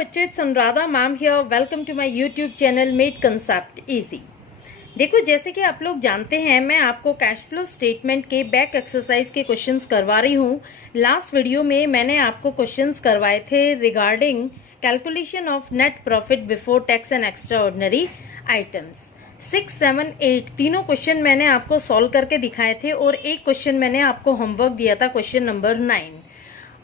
बच्चे, it's Anuradha ma'am here. Welcome to my YouTube channel made concept easy. देखो, जैसे कि आप लोग जानते हैं, मैं आपको कैश फ्लो स्टेटमेंट के बैक एक्सरसाइज के क्वेश्चंस करवा रही हूँ। लास्ट वीडियो में मैंने आपको क्वेश्चंस करवाए थे regarding calculation of net profit before tax and extra ordinary items. 6, 7, 8 तीनों क्वेश्चन मैंने आपको सॉल्व करके दिखाए थे और एक क्वेश्चन मैंने आपको होमवर्क दिया था, क्वेश्चन नंबर 9।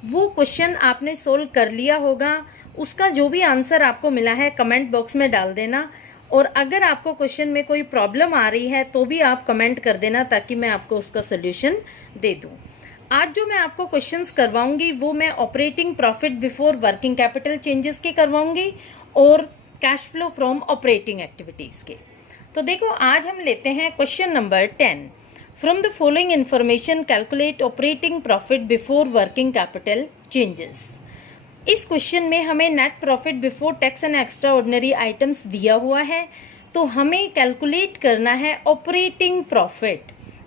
वो क्वेश्चन आपने सोल्व कर लिया होगा। उसका जो भी आंसर आपको मिला है कमेंट बॉक्स में डाल देना, और अगर आपको क्वेश्चन में कोई प्रॉब्लम आ रही है तो भी आप कमेंट कर देना ताकि मैं आपको उसका सोल्यूशन दे दूं। आज जो मैं आपको क्वेश्चंस करवाऊंगी वो मैं operating profit before working capital changes के करवाऊंगी और cash flow from operating activities के। तो देखो, आज हम लेते हैं question number 10। From the following information calculate operating profit before working capital changes। इस क्वेश्चन में हमें net profit before tax and extra ordinary items दिया हुआ है, तो हमें कैलकुलेट करना है ऑपरेटिंग प्रॉफिट।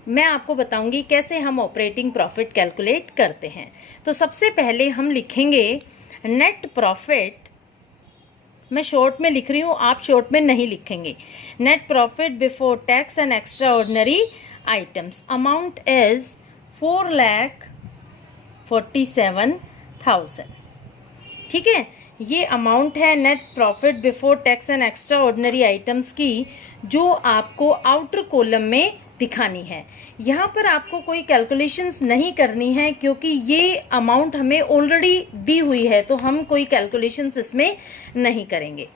मैं आपको बताऊंगी कैसे हम ऑपरेटिंग प्रॉफिट कैलकुलेट करते हैं। तो सबसे पहले हम लिखेंगे नेट प्रॉफिट। मैं शॉर्ट में लिख रही हूँ, आप शॉर्ट में नहीं लिखेंगे। Net profit before tax and extra ordinary items amount is 4,47,000। ठीक है, ये अमाउंट है net profit before tax and extra ordinary items की, जो आपको आउटर कॉलम में दिखानी है। यहाँ पर आपको कोई कैलकुलेशंस नहीं करनी है क्योंकि ये अमाउंट हमें ऑलरेडी दी हुई है, तो हम कोई कैलकुलेशंस इसमें नहीं करेंगे।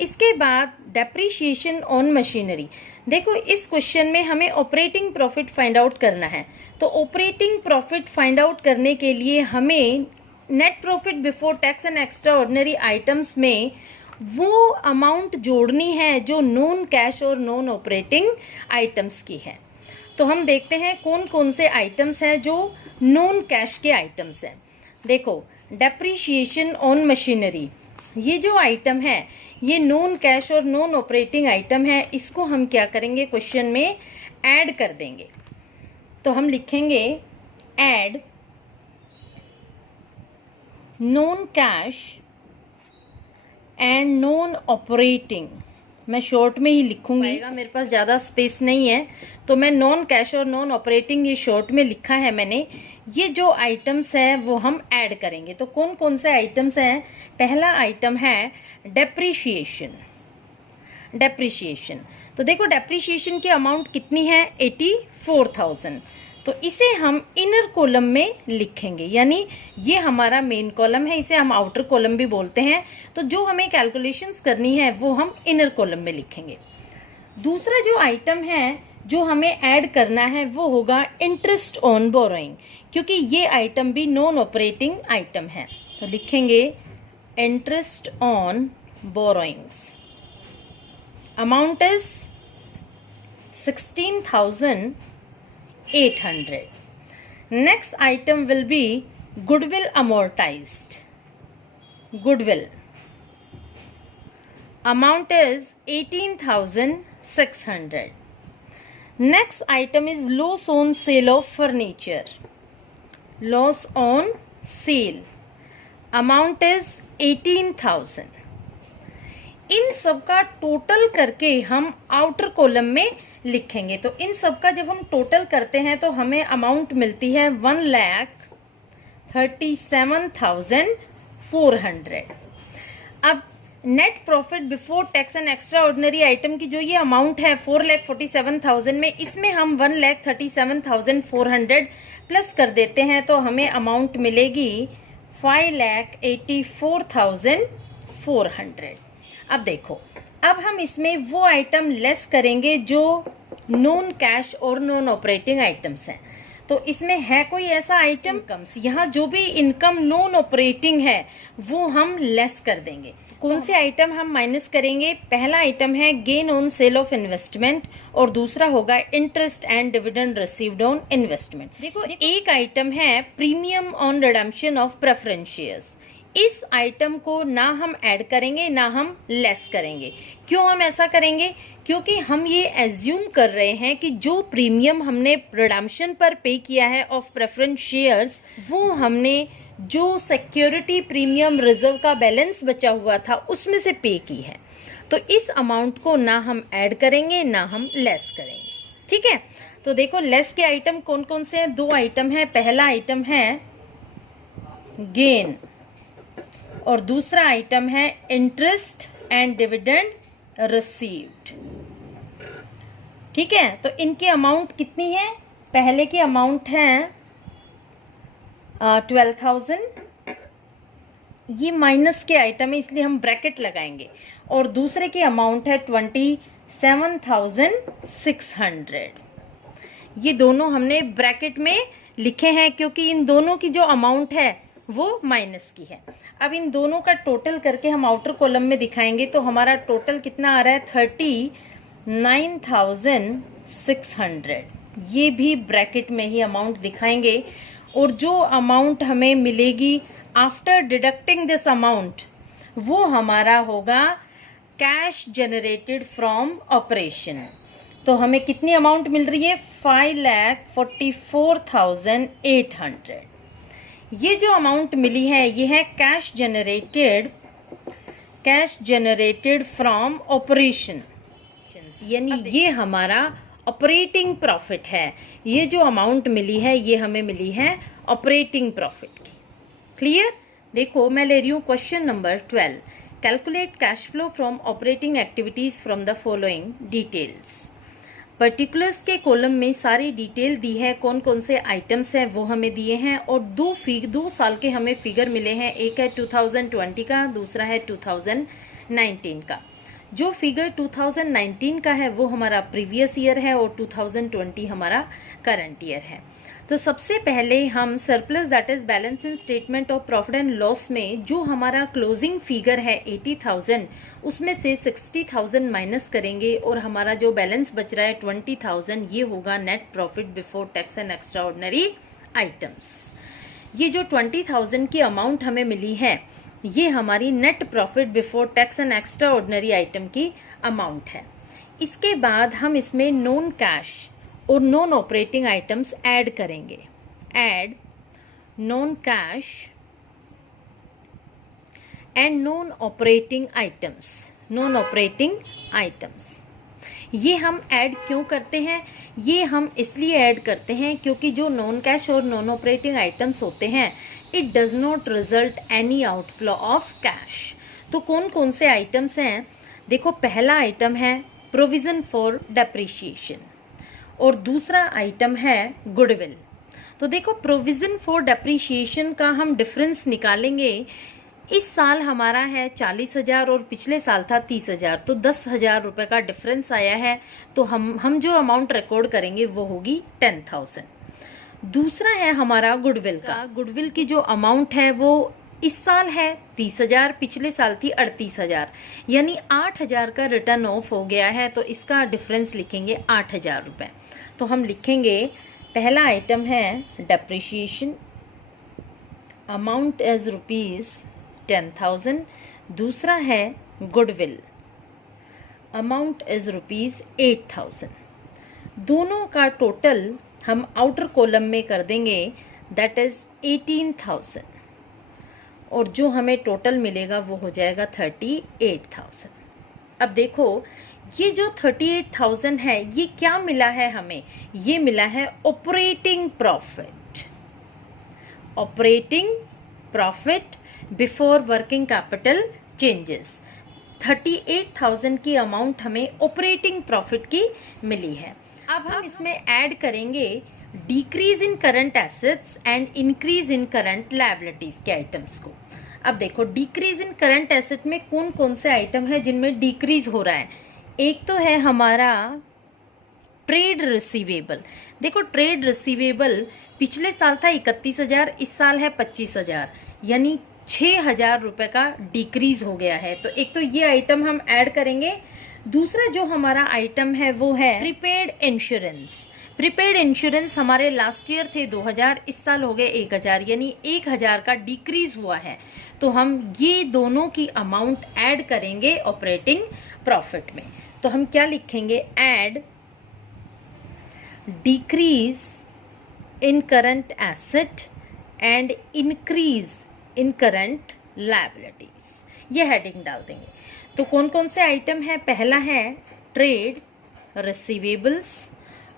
इसके बाद डेप्रीशिएशन ऑन मशीनरी। देखो, इस क्वेश्चन में हमें ऑपरेटिंग प्रॉफिट फाइंड आउट करना है, तो ऑपरेटिंग प्रॉफिट फाइंड आउट करने के लिए हमें net profit before tax and extra ordinary items में वो अमाउंट जोड़नी है जो नॉन कैश और नॉन ऑपरेटिंग आइटम्स की है। तो हम देखते हैं कौन कौन से आइटम्स हैं जो नॉन कैश के आइटम्स हैं। देखो, डेप्रीशिएशन ऑन मशीनरी, ये जो आइटम है ये नॉन कैश और नॉन ऑपरेटिंग आइटम है। इसको हम क्या करेंगे, क्वेश्चन में ऐड कर देंगे। तो हम लिखेंगे add non cash and non operating. मैं शॉर्ट में ही लिखूंगी, मेरे पास ज़्यादा स्पेस नहीं है, तो मैं नॉन कैश और नॉन ऑपरेटिंग ये शॉर्ट में लिखा है मैंने। ये जो आइटम्स है वो हम ऐड करेंगे। तो कौन कौन से आइटम्स हैं? पहला आइटम है डेप्रीशिएशन। डेप्रीशिएशन, तो देखो डेप्रीशिएशन की अमाउंट कितनी है? 84,000। तो इसे हम इनर कॉलम में लिखेंगे, यानी ये हमारा मेन कॉलम है, इसे हम आउटर कॉलम भी बोलते हैं। तो जो हमें कैलकुलेशंस करनी है वो हम इनर कॉलम में लिखेंगे। दूसरा जो आइटम है जो हमें ऐड करना है वो होगा इंटरेस्ट ऑन बोरोइंग, क्योंकि ये आइटम भी नॉन ऑपरेटिंग आइटम है। तो लिखेंगे interest on borrowings. Amount is 16,800। Next item will be goodwill amortized. Goodwill amount is 18,600. Next item is loss on sale of furniture. Loss on sale amount is 18,000। इन सब का total करके हम outer column में लिखेंगे। तो इन सब का जब हम टोटल करते हैं तो हमें अमाउंट मिलती है 1,37,400। अब net profit before tax and extra ordinary item की जो ये अमाउंट है 4,47,000 में, इसमें हम 1,37,400 प्लस कर देते हैं, तो हमें अमाउंट मिलेगी 5,84,400। अब देखो, अब हम इसमें वो आइटम लेस करेंगे जो नॉन कैश और नॉन ऑपरेटिंग आइटम्स हैं। तो इसमें है कोई ऐसा आइटम कम्स, यहाँ जो भी इनकम नॉन ऑपरेटिंग है वो हम लेस कर देंगे। कौन से आइटम हम माइनस करेंगे? पहला आइटम है gain on sale of investment और दूसरा होगा interest and dividend received on investment. देखो, एक आइटम है premium on redemption of preference shares. इस आइटम को ना हम ऐड करेंगे ना हम लेस करेंगे। क्यों हम ऐसा करेंगे? क्योंकि हम ये एज्यूम कर रहे हैं कि जो प्रीमियम हमने रिडेम्पशन पर पे किया है ऑफ प्रेफरेंस शेयर्स, वो हमने जो सिक्योरिटी प्रीमियम रिजर्व का बैलेंस बचा हुआ था उसमें से पे की है। तो इस अमाउंट को ना हम ऐड करेंगे ना हम लेस करेंगे, ठीक है। तो देखो लेस के आइटम कौन कौन से हैं, 2 आइटम है। पहला आइटम है गेन और दूसरा आइटम है इंटरेस्ट एंड डिविडेंड रिसीव्ड, ठीक है। तो इनकी अमाउंट कितनी है, पहले की अमाउंट है 12,000, ये माइनस के आइटम है इसलिए हम ब्रैकेट लगाएंगे, और दूसरे की अमाउंट है 27,600। ये दोनों हमने ब्रैकेट में लिखे हैं क्योंकि इन दोनों की जो अमाउंट है वो माइनस की है। अब इन दोनों का टोटल करके हम आउटर कॉलम में दिखाएंगे तो हमारा टोटल कितना आ रहा है 39,600। ये भी ब्रैकेट में ही अमाउंट दिखाएंगे, और जो अमाउंट हमें मिलेगी आफ्टर डिडक्टिंग दिस अमाउंट वो हमारा होगा कैश जनरेटेड फ्रॉम ऑपरेशन। तो हमें कितनी अमाउंट मिल रही है 5,44,800। ये जो अमाउंट मिली है ये है कैश जनरेटेड फ्रॉम ऑपरेशन, यानी ये हमारा ऑपरेटिंग प्रॉफिट है। ये जो अमाउंट मिली है ये हमें मिली है ऑपरेटिंग प्रॉफिट की। क्लियर। देखो मैं ले रही हूँ question number 12, calculate cash flow from operating activities from the following details. Particulars के कॉलम में सारी डिटेल दी है, कौन कौन से आइटम्स हैं वो हमें दिए हैं, और 2 साल के हमें फिगर मिले हैं, एक है 2020 का, दूसरा है 2019 का। जो फिगर 2019 का है वो हमारा प्रीवियस ईयर है और 2020 हमारा करंट ईयर है। तो सबसे पहले हम surplus that is balance in statement of profit and loss में जो हमारा क्लोजिंग फिगर है 80,000, उसमें से 60,000 माइनस करेंगे और हमारा जो बैलेंस बच रहा है 20,000, ये होगा net profit before tax and extra ordinary items. ये जो 20,000 की अमाउंट हमें मिली है ये हमारी net profit before tax and extra ordinary item की अमाउंट है। इसके बाद हम इसमें नॉन कैश और नॉन ऑपरेटिंग आइटम्स ऐड करेंगे। Add non cash and non operating items. ये हम ऐड क्यों करते हैं, ये हम इसलिए ऐड करते हैं क्योंकि जो नॉन कैश और नॉन ऑपरेटिंग आइटम्स होते हैं it does not result any outflow of cash. तो कौन कौन से आइटम्स हैं, देखो पहला आइटम है प्रोविजन फॉर डेप्रिशिएशन और दूसरा आइटम है गुडविल। तो देखो प्रोविजन फॉर डेप्रिशिएशन का हम डिफरेंस निकालेंगे। इस साल हमारा है 40,000 और पिछले साल था 30,000, तो 10,000 रुपये का डिफरेंस आया है। तो हम जो अमाउंट रिकॉर्ड करेंगे वो होगी 10,000। दूसरा है हमारा गुडविल का। गुडविल की जो अमाउंट है वो इस साल है 30,000, पिछले साल थी 38,000, यानी 8,000 का रिटर्न ऑफ हो गया है। तो इसका डिफरेंस लिखेंगे 8,000 रुपये। तो हम लिखेंगे पहला आइटम है डेप्रिशिएशन, अमाउंट एज ₹10,000। दूसरा है गुडविल, अमाउंट इज ₹8,000। दोनों का टोटल हम आउटर कॉलम में कर देंगे, दैट इज 18,000, और जो हमें टोटल मिलेगा वो हो जाएगा 38,000। अब देखो ये जो 38,000 है ये क्या मिला है हमें, ये मिला है operating profit before working capital changes. 38,000 की अमाउंट हमें ऑपरेटिंग प्रॉफिट की मिली है। अब हम इसमें ऐड करेंगे decrease in current assets and increase in current liabilities के आइटम्स को। अब देखो डिक्रीज इन करंट एसेट में कौन कौन से आइटम है जिनमें डिक्रीज हो रहा है। एक तो है हमारा ट्रेड रिसीवेबल। देखो ट्रेड रिसीवेबल पिछले साल था 31,000, इस साल है 25,000, यानी 6,000 रुपये का डिक्रीज हो गया है। तो एक तो ये आइटम हम ऐड करेंगे। दूसरा जो हमारा आइटम है वो है प्रीपेड इंश्योरेंस। प्रीपेड इंश्योरेंस हमारे लास्ट ईयर थे 2,000, इस साल हो गए 1,000, यानी 1,000 का डिक्रीज हुआ है। तो हम ये दोनों की अमाउंट ऐड करेंगे ऑपरेटिंग प्रॉफिट में। तो हम क्या लिखेंगे, add decrease in current asset and increase in current liabilities, ये हेडिंग डाल देंगे। तो कौन कौन से आइटम है? पहला है ट्रेड रिसीवेबल्स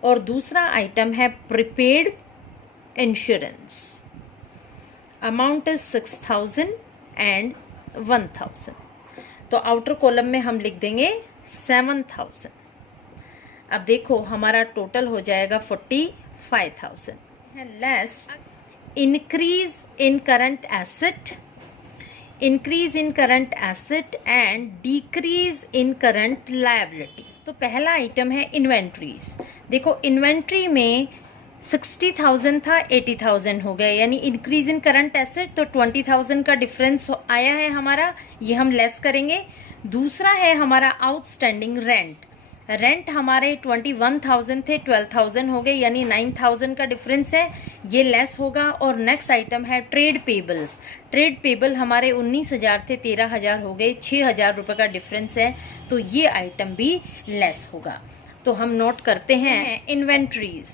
और दूसरा आइटम है prepaid insurance. Amount is 6000 and 1000। तो आउटर कॉलम में हम लिख देंगे 7000। अब देखो हमारा टोटल हो जाएगा 45,000। Less increase in current asset, increase in current asset and decrease in current liability. तो पहला आइटम है इन्वेंट्रीज। देखो इन्वेंट्री में 60,000 था, 80,000 हो गया, यानी इंक्रीज इन करंट एसेट, तो 20,000 का डिफरेंस आया है हमारा, ये हम लेस करेंगे। दूसरा है हमारा आउटस्टैंडिंग रेंट। रेंट हमारे 21,000 थे, 12,000 हो गए, यानी 9,000 का डिफरेंस है, ये लेस होगा। और नेक्स्ट आइटम है ट्रेड पेबल्स। ट्रेड पेबल हमारे 19,000 थे, 13,000 हो गए, 6,000 रुपये का डिफरेंस है, तो ये आइटम भी लेस होगा। तो हम नोट करते हैं इन्वेंट्रीज।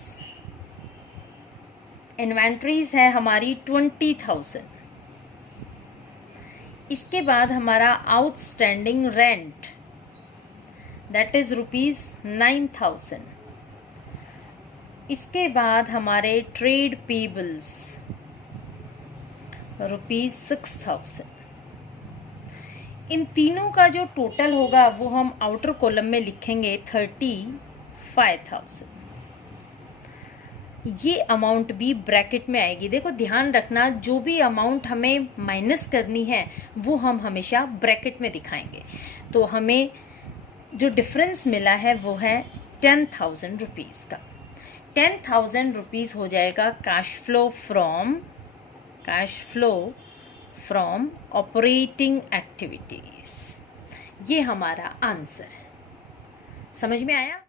इन्वेंट्रीज है हमारी 20,000। इसके बाद हमारा आउटस्टैंडिंग रेंट दैट इज ₹9,000। इसके बाद हमारे ट्रेड पेबल्स ₹6,000। इन तीनों का जो टोटल होगा वो हम आउटर कॉलम में लिखेंगे 35,000। ये अमाउंट भी ब्रैकेट में आएगी। देखो ध्यान रखना, जो भी अमाउंट हमें माइनस करनी है वो हम हमेशा ब्रैकेट में दिखाएंगे। तो हमें जो डिफरेंस मिला है वो है 10,000 रुपीज़ का। 10,000 रुपीज़ हो जाएगा cash flow from operating activities. ये हमारा आंसर। समझ में आया?